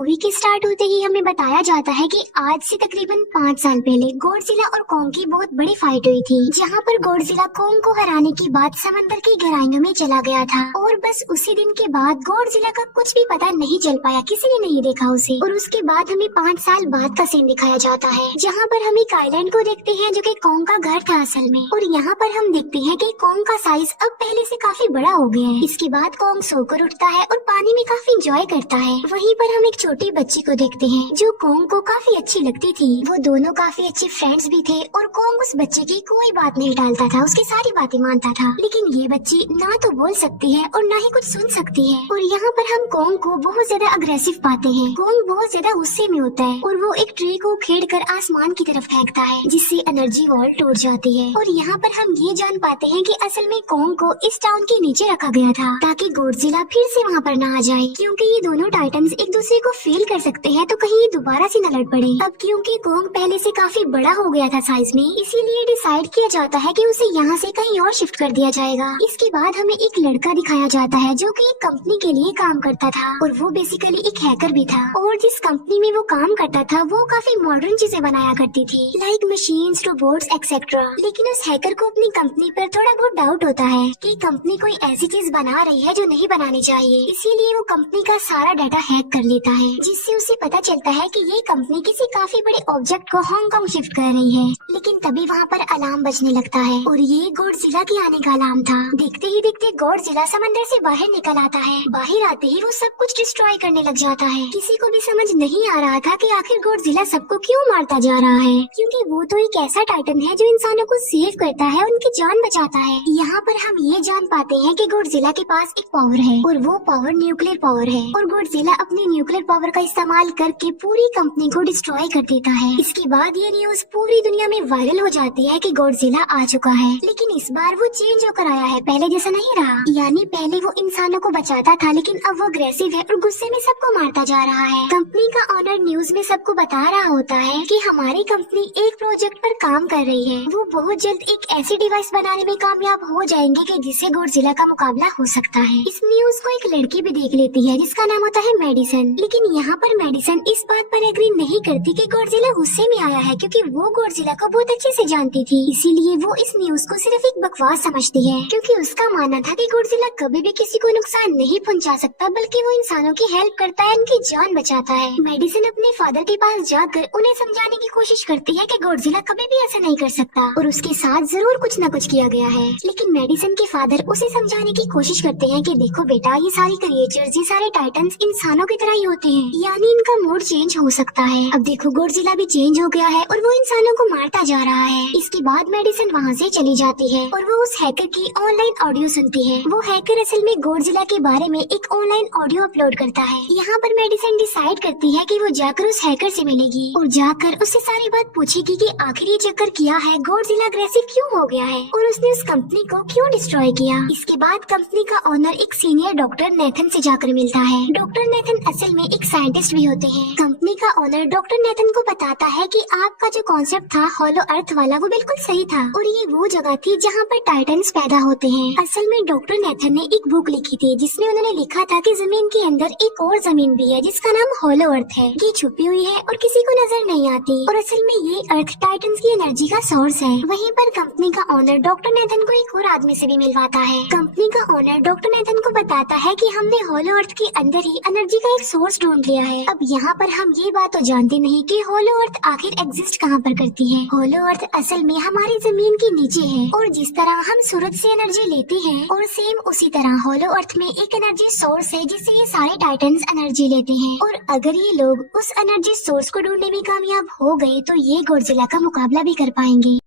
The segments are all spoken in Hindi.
मूवी के स्टार्ट होते ही हमें बताया जाता है कि आज से तकरीबन 5 साल पहले गॉडजिला और कॉन्ग की बहुत बड़ी फाइट हुई थी, जहां पर गॉडजिला कॉन्ग को हराने के बाद समंदर की गहराइयों में चला गया था और बस उसी दिन के बाद गॉडजिला का कुछ भी पता नहीं चल पाया, किसी ने नहीं देखा उसे। और उसके बाद हमें 5 साल बाद का सीन दिखाया जाता है, जहाँ पर हम एक आइलैंड को देखते हैं जो कि कॉन्ग का घर था असल में। और यहाँ पर हम देखते हैं कि कॉन्ग का साइज अब पहले से काफी बड़ा हो गया है। इसके बाद कॉन्ग सोकर उठता है और पानी में काफी एंजॉय करता है। वहीं पर हम एक छोटी बच्ची को देखते हैं जो कॉन्ग को काफी अच्छी लगती थी। वो दोनों काफी अच्छे फ्रेंड्स भी थे और कॉन्ग उस बच्चे की कोई बात नहीं टालता था, उसकी सारी बातें मानता था। लेकिन ये बच्ची ना तो बोल सकती है और ना ही कुछ सुन सकती है। और यहाँ पर हम कॉन्ग को बहुत ज्यादा अग्रेसिव पाते हैं। कॉन्ग बहुत ज्यादा गुस्से में होता है और वो एक ट्री को खेड़कर आसमान की तरफ फेंकता है, जिससे एनर्जी वॉल टूट जाती है। और यहाँ पर हम ये जान पाते हैं कि असल में कॉन्ग को इस टाउन के नीचे रखा गया था ताकि गॉडजिला फिर से वहाँ पर ना आ जाए, क्योंकि ये दोनों टाइटन्स एक दूसरे को फेल कर सकते हैं, तो कहीं ये दोबारा से न लड़ पड़े। अब क्योंकि कॉन्ग पहले से काफी बड़ा हो गया था साइज में, इसीलिए डिसाइड किया जाता है कि उसे यहाँ से कहीं और शिफ्ट कर दिया जाएगा। इसके बाद हमें एक लड़का दिखाया जाता है जो कि एक कंपनी के लिए काम करता था और वो बेसिकली एक हैकर भी था। और जिस कंपनी में वो काम करता था वो काफी मॉडर्न चीजें बनाया करती थी, लाइक मशीन्स, रोबोट्स एक्सेट्रा। लेकिन उस हैकर को अपनी कंपनी पर थोड़ा बहुत डाउट होता है कि कंपनी कोई ऐसी चीज बना रही है जो नहीं बनानी चाहिए, इसीलिए वो कंपनी का सारा डाटा हैक कर लेता है, जिससे उसे पता चलता है कि ये कंपनी किसी काफी बड़े ऑब्जेक्ट को हांगकांग शिफ्ट कर रही है। लेकिन तभी वहाँ पर अलार्म बजने लगता है और ये गॉडजिला के आने का अलार्म था। देखते ही देखते गॉडजिला समंदर से बाहर निकल आता है। बाहर आते ही वो सब कुछ डिस्ट्रॉय करने लग जाता है। किसी को भी समझ नहीं आ रहा था कि आखिर गॉडजिला सबको क्यों मारता जा रहा है, क्योंकि वो तो एक ऐसा टाइटन है जो इंसानों को सेव करता है, उनकी जान बचाता है। यहाँ पर हम ये जान पाते हैं कि गॉडजिला के पास एक पावर है और वो पावर न्यूक्लियर पावर है। और गॉडजिला अपनी न्यूक्लियर पावर का इस्तेमाल करके पूरी कंपनी को डिस्ट्रॉय कर देता है। इसके बाद ये न्यूज पूरी दुनिया में वायरल हो जाती है कि गॉडजिला आ चुका है। लेकिन इस बार वो चेंज होकर आया है, पहले जैसा नहीं रहा। यानी पहले वो इंसानों को बचाता था, लेकिन अब वो अग्रेसिव है और गुस्से में सबको मारता जा रहा है। कंपनी का ऑनर न्यूज में सबको बता रहा होता है कि हमारी कंपनी एक प्रोजेक्ट पर काम कर रही है। वो बहुत जल्द एक ऐसी डिवाइस बनाने में कामयाब हो जाएंगे कि जिससे गॉडजिला का मुकाबला हो सकता है। इस न्यूज को एक लड़की भी देख लेती है जिसका नाम होता है मेडिसन। लेकिन यहाँ पर मेडिसन इस बात पर एग्री नहीं करती कि गॉडजिला गुस्से में आया है, क्योंकि वो गॉडजिला को बहुत अच्छे से जानती थी। इसीलिए वो इस न्यूज को सिर्फ एक बकवास समझती है, क्योंकि उसका मानना था कि गॉडजिला कभी भी किसी को नुकसान नहीं पहुँचा सकता, बल्कि वो इंसानों की हेल्प करता है, उनकी जान बचाता है। मेडिसन अपने फादर के पास जाकर उन्हें समझाने की कोशिश करती है कि गॉडजिला कभी भी ऐसा नहीं कर सकता और उसके साथ जरूर कुछ न कुछ किया गया है। लेकिन मेडिसन के फादर उसे समझाने की कोशिश करते हैं कि देखो बेटा, ये सारी क्रिएचर्स, ये सारे टाइटन्स इंसानों की तरह ही होते हैं, यानी इनका मूड चेंज हो सकता है। अब देखो गॉडजिला भी चेंज हो गया है और वो इंसानों को मारता जा रहा है। इसके बाद मेडिसन वहाँ से चली जाती है और वो उस हैकर की ऑनलाइन ऑडियो सुनती है। वो हैकर असल में गॉडजिला के बारे में एक ऑनलाइन ऑडियो अपलोड करता है। यहाँ पर मेडिसन डिसाइड करती है कि वो जाकर उस हैकर से मिलेगी और जाकर उससे सारी बात पूछेगी कि आखिर ये चक्कर किया है, गॉडजिला अग्रेसिव क्यों हो गया है और उसने उस कंपनी को क्यों डिस्ट्रॉय किया। इसके बाद कंपनी का ओनर एक सीनियर डॉक्टर नेथन से जाकर मिलता है। डॉक्टर नेथन असल में एक साइंटिस्ट भी होते हैं। कंपनी का ओनर डॉक्टर नेथन को बताता है कि आपका जो कॉन्सेप्ट था हॉलो अर्थ वाला, वो बिल्कुल सही था और ये वो जगह थी जहाँ पर टाइटन्स पैदा होते हैं। असल में डॉक्टर नेथन ने एक बुक लिखी थी जिसमें उन्होंने लिखा था कि जमीन के अंदर एक और जमीन भी है जिसका नाम हॉलो अर्थ है। ये छुपी हुई है और किसी को नजर नहीं आती और असल में ये अर्थ टाइटन्स की एनर्जी का सोर्स है। वहीं पर कंपनी का ओनर डॉक्टर नेथन को एक और आदमी से भी मिलवाता है। कंपनी का ओनर डॉक्टर नेथन को बताता है कि हमने हॉलो अर्थ के अंदर ही एनर्जी का एक सोर्स ढूंढ लिया है। अब यहाँ पर हम ये बात तो जानते नहीं कि हॉलो अर्थ आखिर एग्जिस्ट कहाँ पर करती है। हॉलो अर्थ असल में हमारी जमीन के नीचे है और जिस तरह हम सूरज से एनर्जी लेते हैं और सेम उसी तरह हॉलो अर्थ में एक एनर्जी सोर्स है जिससे ये सारे टाइटन्स एनर्जी लेते हैं। और अगर ये लोग उस एनर्जी सोर्स को ढूंढने में कामयाब हो गए तो ये गॉडजिला का मुकाबला भी कर पाएंगे।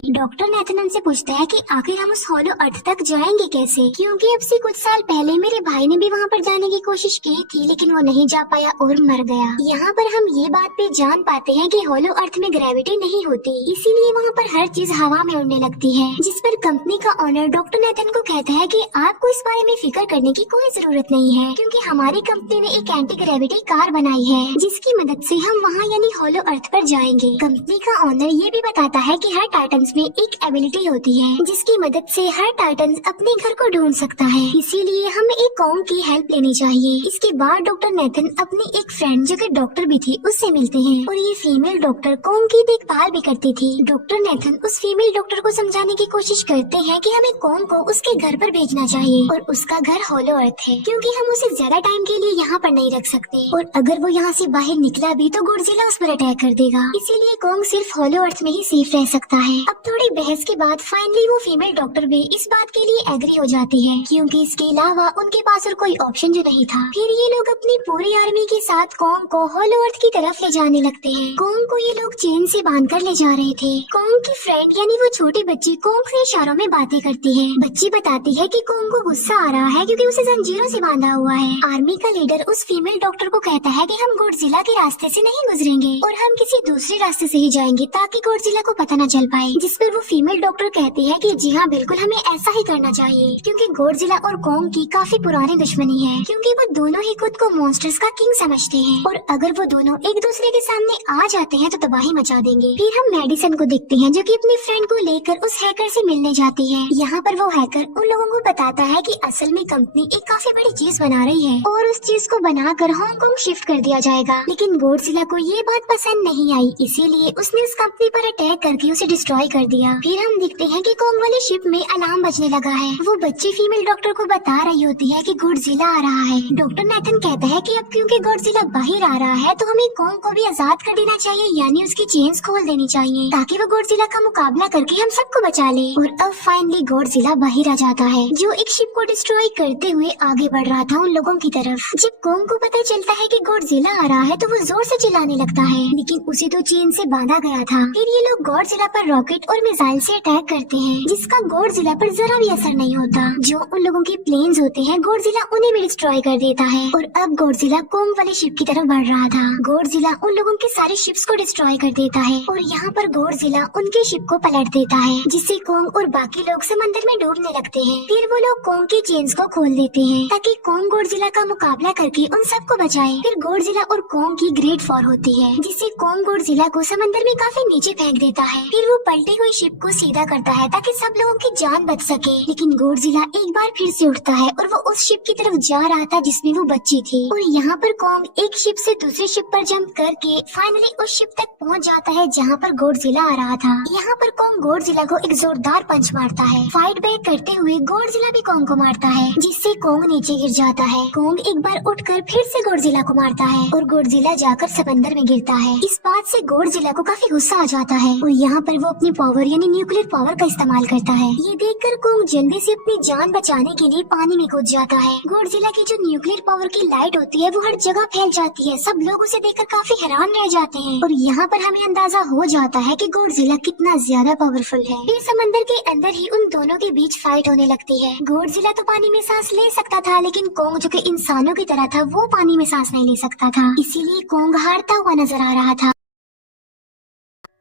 डॉक्टर नेथन उनसे पूछता है कि आखिर हम उस हॉलो अर्थ तक जाएंगे कैसे, क्योंकि अब से कुछ साल पहले मेरे भाई ने भी वहाँ पर जाने की कोशिश की थी, लेकिन वो नहीं जा पाया और मर गया। यहाँ पर हम ये बात भी जान पाते हैं कि हॉलो अर्थ में ग्रेविटी नहीं होती, इसीलिए वहाँ पर हर चीज हवा में उड़ने लगती है। जिस पर कंपनी का ओनर डॉक्टर नेथन को कहता है कि आपको इस बारे में फिक्र करने की कोई जरूरत नहीं है, क्योंकि हमारी कंपनी ने एक एंटी ग्रेविटी कार बनाई है जिसकी मदद से हम वहाँ यानी हॉलो अर्थ पर जाएंगे। कंपनी का ओनर ये भी बताता है कि हर टाइटन टाइटन्स में एक एबिलिटी होती है जिसकी मदद से हर टाइटन अपने घर को ढूंढ सकता है, इसीलिए हमें एक कॉन्ग की हेल्प लेनी चाहिए। इसके बाद डॉक्टर नेथन अपनी एक फ्रेंड जो कि डॉक्टर भी थी उससे मिलते हैं और ये फीमेल डॉक्टर कॉन्ग की देखभाल भी करती थी। डॉक्टर नेथन उस फीमेल डॉक्टर को समझाने की कोशिश करते हैं कि हमें कॉन्ग को उसके घर पर भेजना चाहिए और उसका घर हॉलो अर्थ है क्योंकि हम उसे ज्यादा टाइम के लिए यहाँ पर नहीं रख सकते और अगर वो यहाँ से बाहर निकला भी तो गॉडजिला उस पर अटैक कर देगा, इसीलिए कॉन्ग सिर्फ हॉलो अर्थ में ही सेफ रह सकता है। अब थोड़ी बहस के बाद फाइनली वो फीमेल डॉक्टर भी इस बात के लिए एग्री हो जाती है क्योंकि इसके अलावा उनके पास और कोई ऑप्शन जो नहीं था। फिर ये लोग अपनी पूरी आर्मी के साथ कॉन्ग को हॉलो अर्थ की तरफ ले जाने लगते हैं। कॉन्ग को ये लोग चेन से बांध कर ले जा रहे थे। कॉन्ग की फ्रेंड यानी वो छोटी बच्ची कॉन्ग से इशारों में बातें करती है। बच्ची बताती है कि कॉन्ग को गुस्सा आ रहा है क्योंकि उसे जंजीरों से बांधा हुआ है। आर्मी का लीडर उस फीमेल डॉक्टर को कहता है कि हम गॉडजिला के रास्ते से नहीं गुजरेंगे और हम किसी दूसरे रास्ते से ही जाएंगे ताकि गॉडजिला को पता न चल पाए, जिस पर वो फीमेल डॉक्टर कहती है कि जी हाँ बिल्कुल हमें ऐसा ही करना चाहिए क्योंकि गॉडजिला और कॉन्ग की काफी पुरानी दुश्मनी है क्योंकि वो दोनों ही खुद को मॉन्स्टर्स का किंग समझते हैं और अगर वो दोनों एक दूसरे के सामने आ जाते हैं तो तबाही मचा देंगे। फिर हम मेडिसन को देखते हैं जो कि अपनी फ्रेंड को लेकर उस हैकर से मिलने जाती है। यहाँ पर वो हैकर उन लोगों को बताता है कि असल में कंपनी एक काफी बड़ी चीज बना रही है और उस चीज को बनाकर हांगकांग शिफ्ट कर दिया जाएगा, लेकिन गॉडजिला को ये बात पसंद नहीं आई, इसीलिए उसने उस कंपनी पर अटैक करके उसे डिस्ट्रॉय कर दिया। फिर हम देखते हैं कि कॉन्ग वाली शिप में अलार्म बजने लगा है। वो बच्ची फीमेल डॉक्टर को बता रही होती है कि गॉडजिला आ रहा है। डॉक्टर नेथन कहता है कि अब क्योंकि गॉडजिला बाहर आ रहा है तो हमें कॉन्ग को भी आजाद कर देना चाहिए, यानी उसकी चेन्स खोल देनी चाहिए ताकि वो गॉडजिला का मुकाबला करके हम सबको बचा ले। और अब फाइनली गॉडजिला बाहर आ जाता है जो एक शिप को डिस्ट्रॉय करते हुए आगे बढ़ रहा था उन लोगों की तरफ। जब कॉन्ग को पता चलता है कि गॉडजिला आ रहा है तो वो जोर से चिल्लाने लगता है, लेकिन उसे तो चेन से बांधा गया था। फिर ये लोग गॉडजिला पर रॉकेट और मिसाइल से अटैक करते हैं जिसका गॉडजिला पर जरा भी असर नहीं होता। जो उन लोगों के प्लेन्स होते हैं गॉडजिला उन्हें भी डिस्ट्रॉय कर देता है और अब गॉडजिला कॉन्ग वाली शिप की तरफ बढ़ रहा था। गॉडजिला उन लोगों के सारे शिप्स को डिस्ट्रॉय कर देता है और यहाँ पर गॉडजिला उनके शिप को पलट देता है जिससे कॉन्ग और बाकी लोग समंदर में डूबने लगते हैं। फिर वो लोग कॉन्ग की चेन्स को खोल देते हैं ताकि कॉन्ग गॉडजिला का मुकाबला करके उन सबको बचाए। फिर गॉडजिला और कॉन्ग की ग्रेट वॉर होती है जिससे कॉन्ग गॉडजिला को समंदर में काफी नीचे फेंक देता है। फिर वो पलटी हुई शिप को सीधा करता है ताकि सब लोगों की जान बच सके, लेकिन गॉडजिला एक बार फिर से उठता है और वो उस शिप की तरफ जा रहा था जिसमें वो बच्ची थी और यहाँ पर कॉन्ग एक शिप से दूसरी शिप पर जंप करके फाइनली उस शिप तक पहुँच जाता है जहाँ पर गॉडजिला आ रहा था। यहाँ पर कॉन्ग गॉडजिला को एक जोरदार पंच मारता है। फाइट बैक करते हुए गॉडजिला भी कॉन्ग को मारता है जिससे कॉन्ग नीचे गिर जाता है। कॉन्ग एक बार उठकर फिर से गॉडजिला को मारता है और गॉडजिला जाकर समंदर में गिरता है। इस बात से गॉडजिला को काफी गुस्सा आ जाता है और यहाँ पर वो अपनी पावर यानी न्यूक्लियर पावर का इस्तेमाल करता है। ये देखकर कॉन्ग जल्दी से अपनी जान बचाने के लिए पानी में कूद जाता है। गॉडजिला की जो न्यूक्लियर पावर की लाइट होती है वो हर जगह फैल जाती है। सब लोग उसे देखकर काफी हैरान रह जाते हैं और यहाँ पर हमें अंदाजा हो जाता है कि गॉडजिला कितना ज्यादा पावरफुल है। फिर समंदर के अंदर ही उन दोनों के बीच फाइट होने लगती है। गॉडजिला तो पानी में सांस ले सकता था, लेकिन कॉन्ग जो कि इंसानों की तरह था वो पानी में सांस नहीं ले सकता था, इसीलिए कॉन्ग हारता हुआ नजर आ रहा था।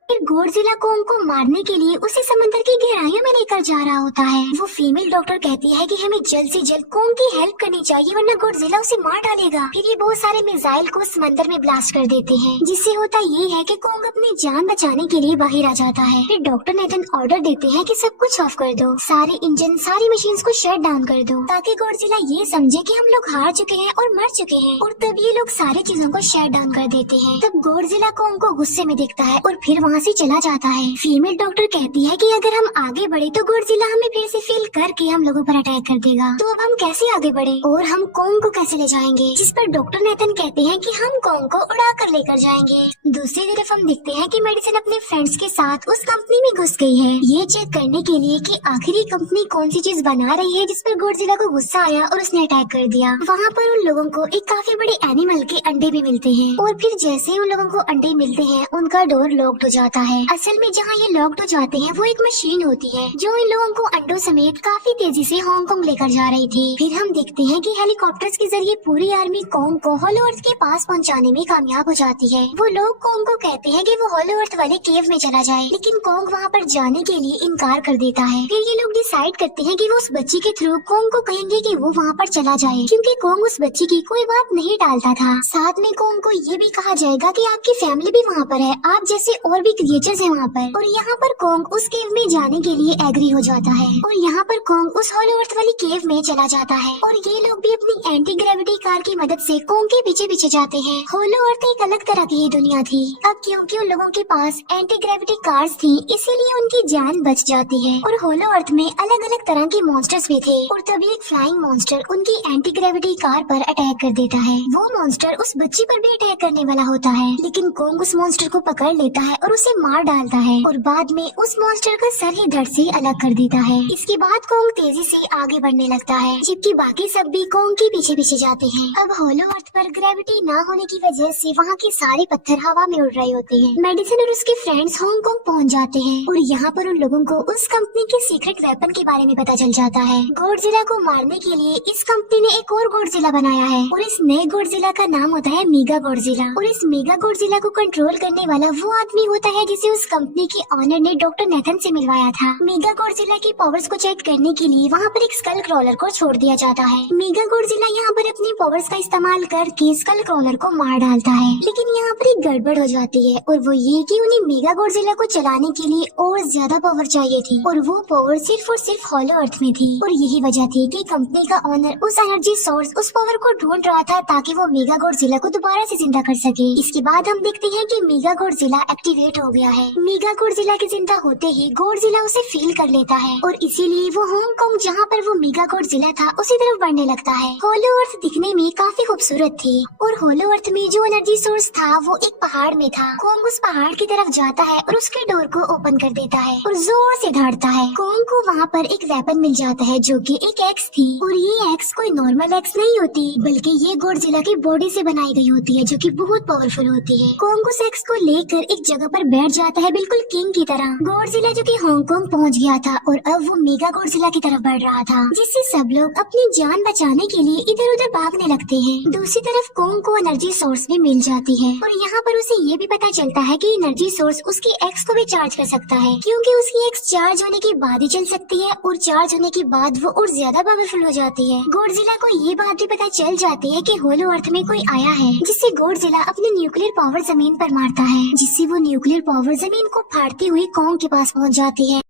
फिर गॉडजिला कॉन्ग को मारने के लिए उसे समंदर की गहराइयों में लेकर जा रहा होता है। वो फीमेल डॉक्टर कहती है कि हमें जल्द से जल्द कॉन्ग की हेल्प करनी चाहिए वरना गॉडजिला उसे मार डालेगा। फिर ये बहुत सारे मिसाइल को समंदर में ब्लास्ट कर देते हैं जिससे होता ये है कि कॉन्ग अपनी जान बचाने के लिए बाहर आ जाता है। फिर डॉक्टर नेथन ऑर्डर देते हैं कि सब कुछ ऑफ कर दो, सारे इंजन सारी मशीन को शट डाउन कर दो ताकि गॉडजिला ये समझे कि हम लोग हार चुके हैं और मर चुके हैं। और तब ये लोग सारी चीजों को शट डाउन कर देते हैं। तब गॉडजिला कॉन्ग को गुस्से में देखता है और फिर वहाँ से चला जाता है। फीमेल डॉक्टर कहती है कि अगर हम आगे बढ़े तो गॉडजिला हमें फिर से फेल करके हम लोगों पर अटैक कर देगा, तो अब हम कैसे आगे बढ़े और हम कॉन्ग को कैसे ले जाएंगे। जिस पर डॉक्टर नेथन कहते हैं कि हम कॉन्ग को उड़ा कर लेकर जाएंगे। दूसरी तरफ हम देखते हैं कि मेडिसन अपने फ्रेंड्स के साथ उस कंपनी में घुस गई है ये चेक करने के लिए कि आखिर ये कंपनी कौन सी चीज बना रही है, जिस पर गॉडजिला को गुस्सा आया और उसने अटैक कर दिया। वहाँ पर उन लोगों को एक काफी बड़े एनिमल के अंडे भी मिलते हैं और फिर जैसे ही उन लोगों को अंडे मिलते हैं उनका डोर लॉक्ड हो जाता है। असल में जहाँ ये लॉक्ड हो जाते हैं वो एक मशीन होती है जो इन लोगों को अंडों समेत काफी तेजी से हांगकांग लेकर जा रही थी। फिर हम देखते हैं कि हेलीकॉप्टर्स के जरिए पूरी आर्मी कॉन्ग को हॉलो अर्थ के पास पहुंचाने में कामयाब हो जाती है। वो लोग कॉन्ग को कहते हैं कि वो हॉलो अर्थ वाले केव में चला जाए, लेकिन कॉन्ग वहाँ पर जाने के लिए इनकार कर देता है। फिर ये लोग डिसाइड करते हैं कि वो उस बच्ची के थ्रू कॉन्ग को कहेंगे कि वो वहाँ पर चला जाए, क्योंकि कॉन्ग उस बच्ची की कोई बात नहीं टालता था। साथ में कॉन्ग को ये भी कहा जाएगा कि आपकी फैमिली भी वहाँ पर है, आप जैसे और भी क्रिएचर्स है वहाँ पर। और यहाँ पर कोंग उस केव में जाने के लिए एग्री हो जाता है और यहाँ पर कोंग उस होलो अर्थ वाली केव में चला जाता है और ये लोग भी अपनी एंटी ग्रेविटी कार की मदद से कोंग के पीछे पीछे जाते हैं। होलो अर्थ एक अलग तरह की ही दुनिया थी। अब क्योंकि उन लोगों के पास एंटी ग्रेविटी कार्स थी इसीलिए उनकी जान बच जाती है। और होलो अर्थ में अलग अलग तरह के मॉन्स्टर्स भी थे और तभी एक फ्लाइंग मॉन्स्टर उनकी एंटी ग्रेविटी कार पर अटैक कर देता है। वो मॉन्स्टर उस बच्ची पर भी अटैक करने वाला होता है लेकिन कोंग उस मॉन्स्टर को पकड़ लेता है और उसे मार डालता है और बाद में उस मॉन्स्टर का सर ही धड़ से अलग कर देता है। इसके बाद कोंग तेजी से आगे बढ़ने लगता है जबकि बाकी सब भी कोंग के पीछे पीछे जाते हैं। अब होलो अर्थ पर ग्रेविटी न होने की वजह से वहाँ के सारे पत्थर हवा में उड़ रहे होते हैं। मेडिसिन और उसके फ्रेंड्स हांगकांग पहुँच जाते हैं और यहाँ पर उन लोगों को उस कंपनी के सीक्रेट वेपन के बारे में पता चल जाता है। गॉडजिला को मारने के लिए इस कंपनी ने एक और गॉडजिला बनाया है और इस नए गॉडजिला का नाम होता है मेगा गॉडजिला। और इस मेगा गॉडजिला को कंट्रोल करने वाला वो आदमी होता है जिसे उस कंपनी के ऑनर ने डॉक्टर नेथन से मिलवाया था। मेगा गॉडजिला की पावर्स को चेक करने के लिए वहाँ पर एक स्कल क्रॉलर को छोड़ दिया जाता है। मेगा गॉडजिला यहाँ पर अपनी पावर्स का इस्तेमाल करके स्कल क्रॉलर को मार डालता है लेकिन यहाँ पर एक गड़बड़ हो जाती है और वो ये कि उन्हें मेगा गॉडजिला को चलाने के लिए और ज्यादा पावर चाहिए थी और वो पावर सिर्फ और सिर्फ होलो अर्थ में थी। और यही वजह थी कि कंपनी का ऑनर उस एनर्जी सोर्स उस पावर को ढूंढ रहा था ताकि वो मेगा गॉडजिला को दोबारा से जिंदा कर सके। इसके बाद हम देखते हैं कि मेगा गॉडजिला एक्टिवेट हो गया है। मेगा गॉडजिला के जिंदा होते ही गॉडजिला उसे फील कर लेता है और इसीलिए वो हांगकांग जहाँ पर वो मेगा गॉडजिला था उसी तरफ बढ़ने लगता है। होलो अर्थ दिखने में काफी खूबसूरत थी और होलो अर्थ में जो एनर्जी सोर्स था वो एक पहाड़ में था। कोंग उस पहाड़ की तरफ जाता है और उसके डोर को ओपन कर देता है और जोर से धाड़ता है। कोंग को वहाँ पर एक वेपन मिल जाता है जो कि एक एक्स थी और ये एक्स कोई नॉर्मल एक्स नहीं होती बल्कि ये गॉडजिला की बॉडी से बनाई गई होती है जो कि बहुत पावरफुल होती है। कोंग उस एक्स को लेकर एक जगह पर बैठ जाता है बिल्कुल किंग की तरह। गॉडजिला जो कि हांगकांग पहुंच गया था और अब वो मेगा गॉडजिला की तरफ बढ़ रहा था जिससे सब लोग अपनी जान बचाने के लिए इधर उधर भागने लगते हैं। दूसरी तरफ कोंग को एनर्जी सोर्स भी मिल जाती है और यहाँ पर उसे ये भी पता चलता है कि एनर्जी सोर्स उसकी एक्स को भी चार्ज कर सकता है क्योंकि उसकी एक्स चार्ज होने के बाद ही चल सकती है और चार्ज होने के बाद वो और ज्यादा पावरफुल हो जाती है। गॉडजिला को ये बात भी पता चल जाती है कि होलो अर्थ में कोई आया है जिससे गॉडजिला अपने न्यूक्लियर पावर जमीन पर मारता है जिससे वो न्यूक्लियर पावर जमीन को फाड़ती हुई कोंग के पास पहुँच जाती है।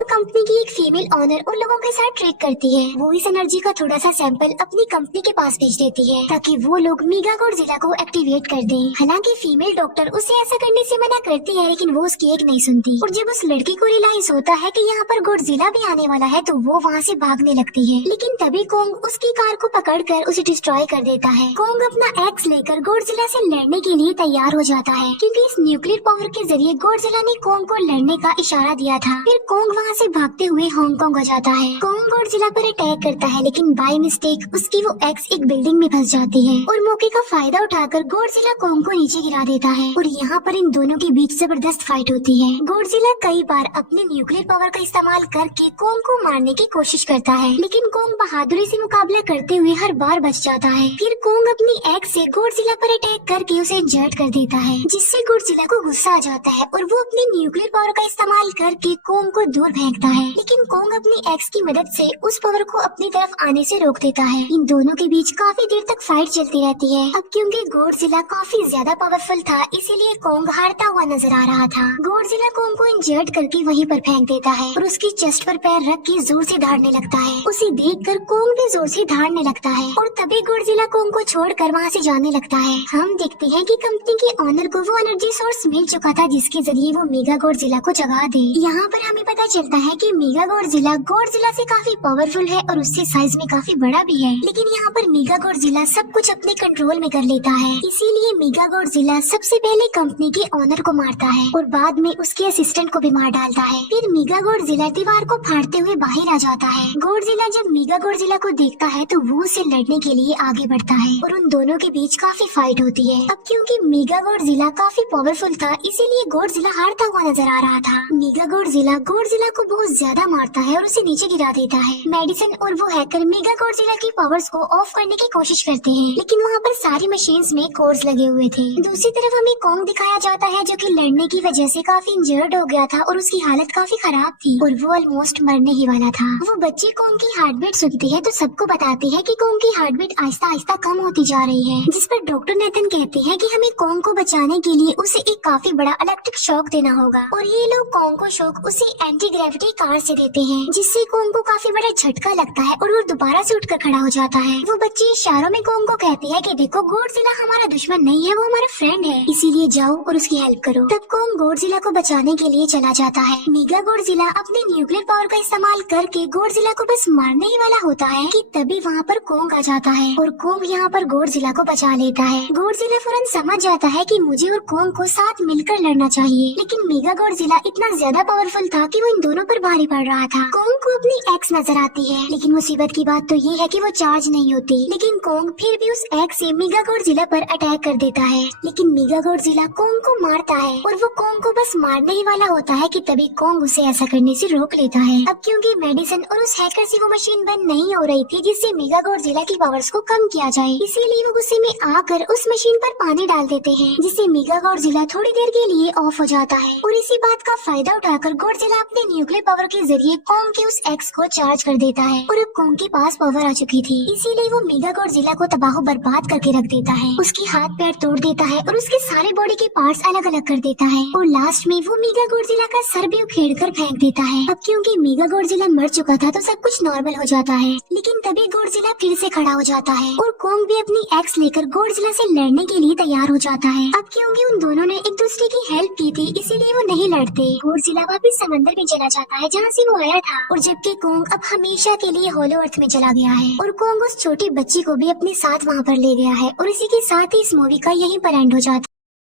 कंपनी की एक फीमेल ऑनर उन लोगों के साथ ट्रेक करती है। वो इस एनर्जी का थोड़ा सा सैंपल अपनी कंपनी के पास भेज देती है ताकि वो लोग मेगा गॉडजिला को एक्टिवेट कर दें। हालांकि फीमेल डॉक्टर उसे ऐसा करने से मना करती है लेकिन वो उसकी एक नहीं सुनती और जब उस लड़की को रियलाइज होता है कि यहाँ पर गॉडजिला भी आने वाला है तो वो वहाँ से भागने लगती है लेकिन तभी कोंग उसकी कार को पकड़कर उसे डिस्ट्रॉय कर देता है। कोंग अपना एक्स लेकर गॉडजिला से लड़ने के लिए तैयार हो जाता है क्योंकि इस न्यूक्लियर पावर के जरिए गॉडजिला ने कोंग को लड़ने का इशारा दिया था। फिर कोंग वहाँ से भागते हुए हांगकांग हो जाता है। कोंग गॉडजिला पर अटैक करता है लेकिन बाय मिस्टेक उसकी वो एक्स एक बिल्डिंग में फंस जाती है और मौके का फायदा उठाकर गॉडजिला कोंग को नीचे गिरा देता है और यहाँ पर इन दोनों के बीच जबरदस्त फाइट होती है। गॉडजिला कई बार अपने न्यूक्लियर पावर का इस्तेमाल करके कोंग को मारने की कोशिश करता है लेकिन कोंग बहादुरी से मुकाबला करते हुए हर बार बच जाता है। फिर कोंग अपनी एक्स से गॉडजिला पर अटैक करके उसे इंजर्ड कर देता है जिससे गॉडजिला को गुस्सा आ जाता है और वो अपने न्यूक्लियर पावर का इस्तेमाल करके कोंग को दूर फेंकता है लेकिन कोंग अपनी एक्स की मदद से उस पावर को अपनी तरफ आने से रोक देता है। इन दोनों के बीच काफी देर तक फाइट चलती रहती है। अब क्योंकि गॉडजिला काफी ज्यादा पावरफुल था इसीलिए कोंग हारता हुआ नजर आ रहा था। गॉडजिला कोंग को इंजर्ड करके वहीं पर फेंक देता है और उसकी चेस्ट पर पैर रख के जोर से धाड़ने लगता है। उसे देखकर कोंग भी जोर से धाड़ने लगता है और तभी गॉडजिला कोंग को छोड़कर वहाँ से जाने लगता है। हम देखते हैं कि कंपनी के ऑनर को वो एनर्जी सोर्स मिल चुका था जिसके जरिए वो मेगा गॉडजिला को जगा दे। यहाँ पर हमें पता चलता है कि मेगा गॉडजिला से काफी पावरफुल है और उससे साइज में काफी बड़ा भी है लेकिन यहाँ पर मेगा गॉडजिला सब कुछ अपने कंट्रोल में कर लेता है। इसीलिए मेगा गॉडजिला सबसे पहले कंपनी के ऑनर को मारता है और बाद में उसके असिस्टेंट को भी मार डालता है। फिर मेगा गॉडजिला दीवार को फाड़ते हुए बाहर आ जाता है। गॉडजिला जब मेगा गॉडजिला को देखता है तो वो उसे लड़ने के लिए आगे बढ़ता है और उन दोनों के बीच काफी फाइट होती है। अब क्योंकि मेगा गॉडजिला काफी पावरफुल था इसीलिए गॉडजिला हारता हुआ नजर आ रहा था। मेगा गॉडजिला को बहुत ज्यादा मारता है और उसे नीचे गिरा देता है। मेडिसन और वो हैकर मेगा गॉडजिला की पावर्स को ऑफ करने की कोशिश करते हैं, लेकिन वहाँ पर सारी मशीन्स में कोड्स लगे हुए थे। दूसरी तरफ हमें कॉन्ग दिखाया जाता है जो कि लड़ने की वजह से काफी इंजर्ड हो गया था और उसकी हालत काफी खराब थी और वो ऑलमोस्ट मरने ही वाला था। वो बच्ची कॉन्ग की हार्ट बीट सुनती है तो सबको बताती है कि कॉन्ग की हार्ट बीट आहिस्ता आहिस्ता कम होती जा रही है, जिस पर डॉक्टर नेथन कहते हैं कि हमें कॉन्ग को बचाने के लिए उसे एक काफी बड़ा इलेक्ट्रिक शॉक देना होगा और ये लोग कॉन्ग को शॉक उसे एंटी ग्रेविटी कार से देते हैं, जिससे कॉन्ग को काफी बड़ा झटका लगता है और वो दोबारा से उठकर खड़ा हो जाता है। वो बच्ची इशारों में कॉन्ग को कहती है कि देखो गॉडजिला हमारा दुश्मन नहीं है, वो हमारा फ्रेंड है, इसीलिए जाओ और उसकी हेल्प करो। तब कॉन्ग गॉडजिला को बचाने के लिए चला जाता है। मेगा गॉडजिला अपने न्यूक्लियर पावर का इस्तेमाल करके गॉडजिला को बस मारने ही वाला होता है कि तभी वहाँ पर कॉन्ग आ जाता है और कॉन्ग यहाँ पर गॉडजिला को बचा लेता है। गॉडजिला फौरन समझ जाता है कि मुझे और कॉन्ग को साथ मिलकर लड़ना चाहिए, लेकिन मेगा गॉडजिला इतना ज्यादा पावरफुल था कि वो इन दोनों पर भारी पड़ रहा था। कॉन्ग को अपनी एक्स नजर आती है, लेकिन मुसीबत की बात तो ये है कि वो चार्ज नहीं होती, लेकिन कॉन्ग फिर भी उस एक्स से मेगा गॉडजिला पर अटैक कर देता है। लेकिन मेगा गॉडजिला कॉन्ग को मारता है और वो कॉन्ग को बस मारने ही वाला होता है कि तभी कॉन्ग उसे ऐसा करने से रोक लेता है। अब क्योंकि मेडिसन और उस हैकर से वो मशीन बंद नहीं हो रही थी जिससे मेगा गॉडजिला की पावर्स को कम किया जाए, इसीलिए वो गुस्से में आकर उस मशीन पर पानी डाल देते हैं, जिससे मेगा गॉडजिला थोड़ी देर के लिए ऑफ हो जाता है और इसी बात का फायदा उठाकर गॉडजिला अपने न्यूक्लियर पावर के जरिए कॉन्ग के उस एक्स को चार्ज कर देता है और अब कॉन्ग के पास पावर आ चुकी थी, इसीलिए वो मेगा गॉडजिला को तबाह बर्बाद करके रख देता है। उसकी हाथ पैर तोड़ देता है और उसके सारे बॉडी के पार्ट्स अलग अलग कर देता है और लास्ट में वो मेगा गॉडजिला का सर भी उखेड़ कर फेंक देता है। अब क्योंकि मेगा गॉडजिला मर चुका था तो सब कुछ नॉर्मल हो जाता है, लेकिन तभी गॉडजिला फिर से खड़ा हो जाता है और कॉन्ग भी अपनी एक्स लेकर गॉडजिला से लड़ने के लिए तैयार हो जाता है। अब क्योंकि उन दोनों ने एक दूसरे की हेल्प की थी, इसीलिए वो नहीं लड़ते। गॉडजिला वापस समंदर में चला जाता है जहाँ से वो आया था और जबकि कॉन्ग अब हमेशा के लिए होलो अर्थ में चला गया है और कॉन्ग उस छोटी बच्ची को भी अपने साथ वहाँ पर ले गया है और इसी के साथ ही इस मूवी का यहीं पर एंड हो जाता है।